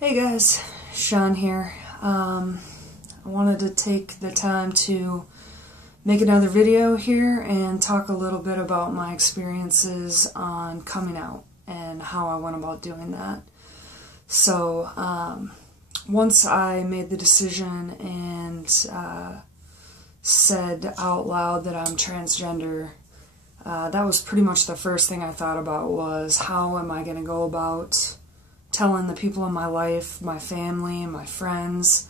Hey guys, Sean here. I wanted to take the time to make another video here and talk a little bit about my experiences on coming out and how I went about doing that. So, once I made the decision and said out loud that I'm transgender, that was pretty much the first thing I thought about was how am I going to go about telling the people in my life, my family, my friends.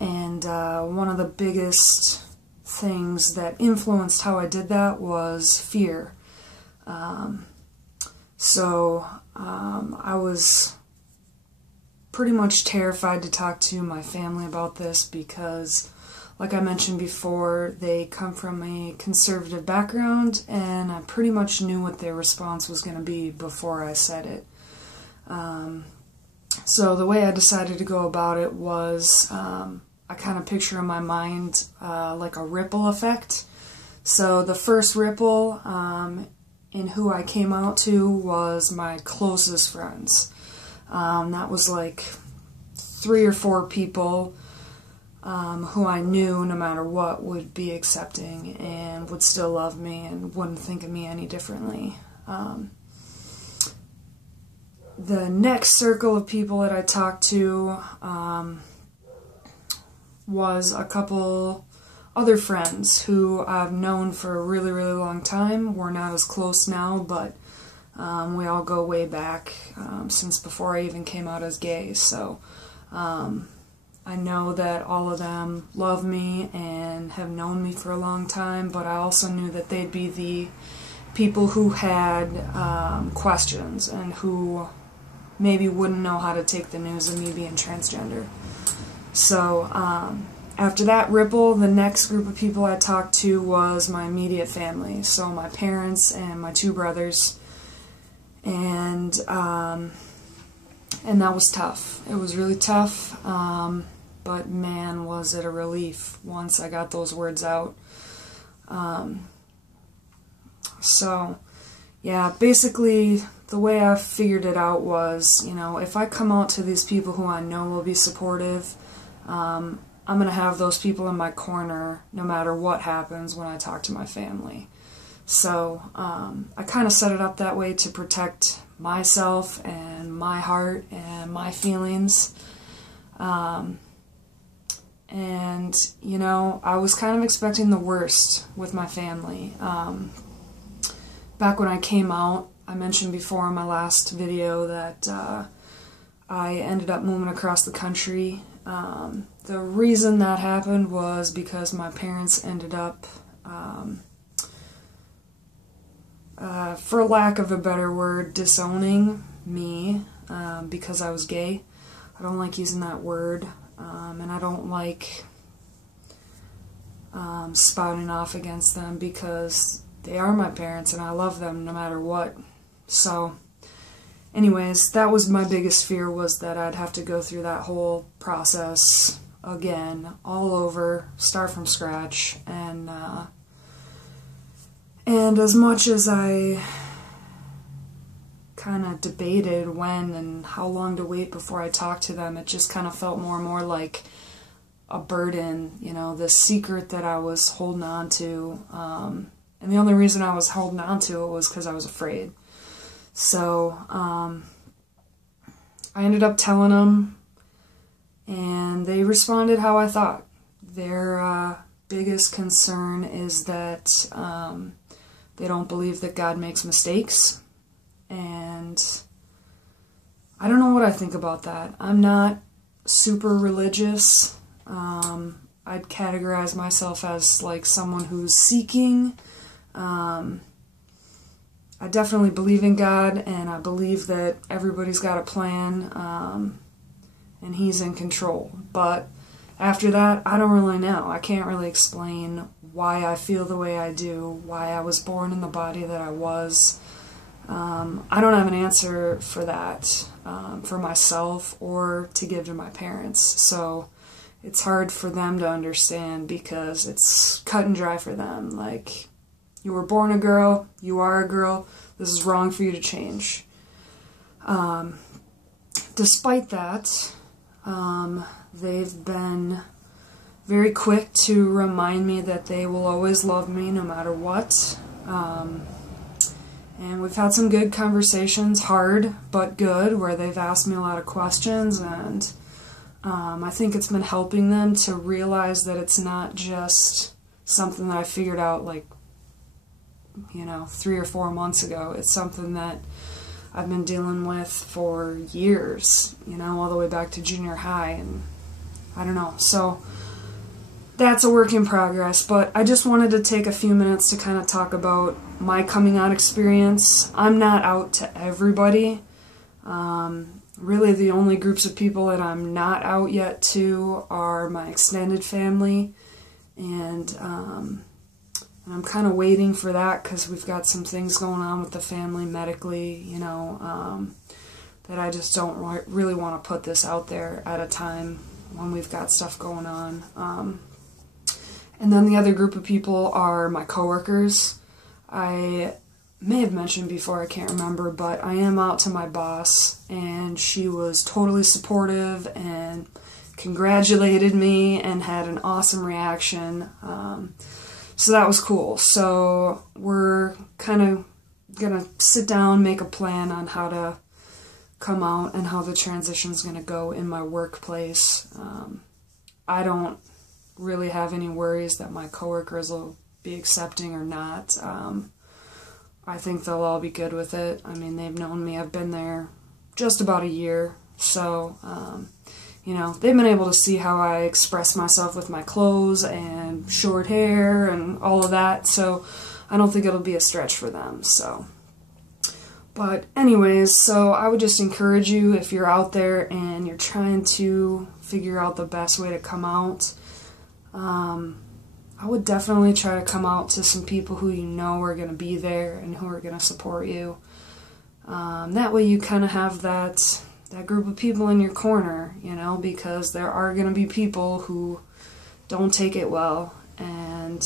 And one of the biggest things that influenced how I did that was fear. I was pretty much terrified to talk to my family about this because, like I mentioned before, they come from a conservative background, and I pretty much knew what their response was going to be before I said it. So the way I decided to go about it was, I kind of picture in my mind like a ripple effect. So the first ripple in who I came out to was my closest friends. That was like 3 or 4 people who I knew no matter what would be accepting and would still love me and wouldn't think of me any differently. The next circle of people that I talked to was a couple other friends who I've known for a really, really long time. We're not as close now, but we all go way back since before I even came out as gay. So I know that all of them love me and have known me for a long time, but I also knew that they'd be the people who had questions and who maybe wouldn't know how to take the news of me being transgender. So after that ripple, the next group of people I talked to was my immediate family, so my parents and my 2 brothers, and that was tough. It was really tough, but man, was it a relief once I got those words out. So yeah, basically the way I figured it out was, you know, if I come out to these people who I know will be supportive, I'm going to have those people in my corner no matter what happens when I talk to my family. So I kind of set it up that way to protect myself and my heart and my feelings. And, you know, I was kind of expecting the worst with my family. Back when I came out, I mentioned before in my last video that I ended up moving across the country. The reason that happened was because my parents ended up, for lack of a better word, disowning me because I was gay. I don't like using that word, and I don't like spouting off against them because they are my parents and I love them no matter what. So anyways, that was my biggest fear, was that I'd have to go through that whole process again, all over, start from scratch. And as much as I kind of debated when and how long to wait before I talked to them, it just kind of felt more and more like a burden, you know, this secret that I was holding on to. And the only reason I was holding on to it was because I was afraid. So I ended up telling them, and they responded how I thought. Their biggest concern is that they don't believe that God makes mistakes, and I don't know what I think about that. I'm not super religious. I'd categorize myself as like someone who's seeking. I definitely believe in God, and I believe that everybody's got a plan, and He's in control. But after that, I don't really know. I can't really explain why I feel the way I do, why I was born in the body that I was. I don't have an answer for that, for myself or to give to my parents. So it's hard for them to understand because it's cut and dry for them. Like, you were born a girl, you are a girl, this is wrong for you to change. Despite that, They've been very quick to remind me that they will always love me no matter what. And we've had some good conversations, hard but good, where they've asked me a lot of questions, and I think it's been helping them to realize that it's not just something that I figured out like, 3 or 4 months ago. It's something that I've been dealing with for years, all the way back to junior high, and I don't know. So that's a work in progress, but I just wanted to take a few minutes to kind of talk about my coming out experience. I'm not out to everybody. Really the only groups of people that I'm not out yet to are my extended family, and I'm kind of waiting for that because we've got some things going on with the family medically, that I just don't really want to put this out there at a time when we've got stuff going on. And then the other group of people are my coworkers. I may have mentioned before, I can't remember, but I am out to my boss, and she was totally supportive and congratulated me and had an awesome reaction. So that was cool. So we're kind of going to sit down, make a plan on how to come out and how the transition is going to go in my workplace. I don't really have any worries that my coworkers will be accepting or not. I think they'll all be good with it. I mean, they've known me. I've been there just about a year, so they've been able to see how I express myself with my clothes and short hair and all of that, so I don't think it'll be a stretch for them. So, but anyways, so I would just encourage you, if you're out there and you're trying to figure out the best way to come out, I would definitely try to come out to some people who you know are going to be there and who are going to support you. That way you kind of have that group of people in your corner, because there are going to be people who don't take it well, and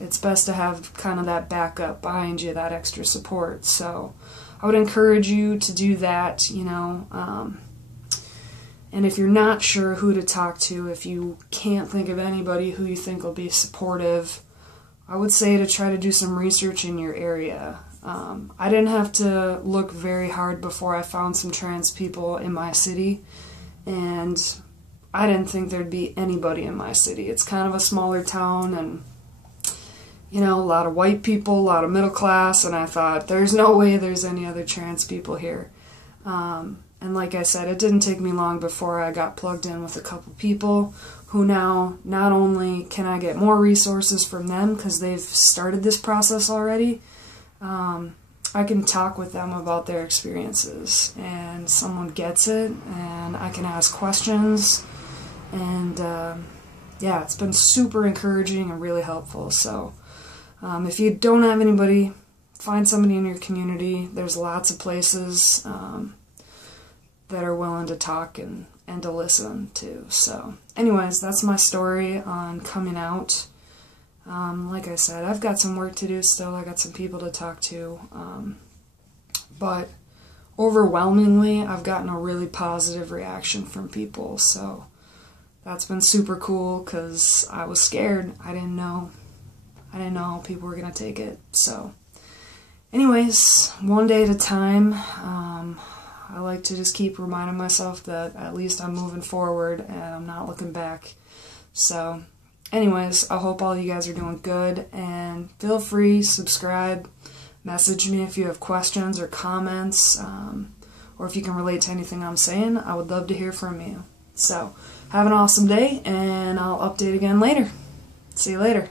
it's best to have kind of that backup behind you, that extra support. So I would encourage you to do that, and if you're not sure who to talk to, if you can't think of anybody who you think will be supportive, I would say to try to do some research in your area. I didn't have to look very hard before I found some trans people in my city, and I didn't think there'd be anybody in my city. It's kind of a smaller town, and a lot of white people, a lot of middle class, and I thought, there's no way there's any other trans people here. And like I said, it didn't take me long before I got plugged in with a couple people who now, not only can I get more resources from them because they've started this process already, I can talk with them about their experiences, and someone gets it, and I can ask questions, and yeah, it's been super encouraging and really helpful. So if you don't have anybody, find somebody in your community. There's lots of places that are willing to talk and to listen to. So anyways, that's my story on coming out. Like I said, I've got some work to do still. I got some people to talk to. But overwhelmingly, I've gotten a really positive reaction from people. So that's been super cool because I was scared. I didn't know how people were going to take it. So anyways, one day at a time. I like to just keep reminding myself that at least I'm moving forward and I'm not looking back. So anyways, I hope all you guys are doing good, and feel free, subscribe, message me if you have questions or comments, or if you can relate to anything I'm saying. I would love to hear from you. So have an awesome day, and I'll update again later. See you later.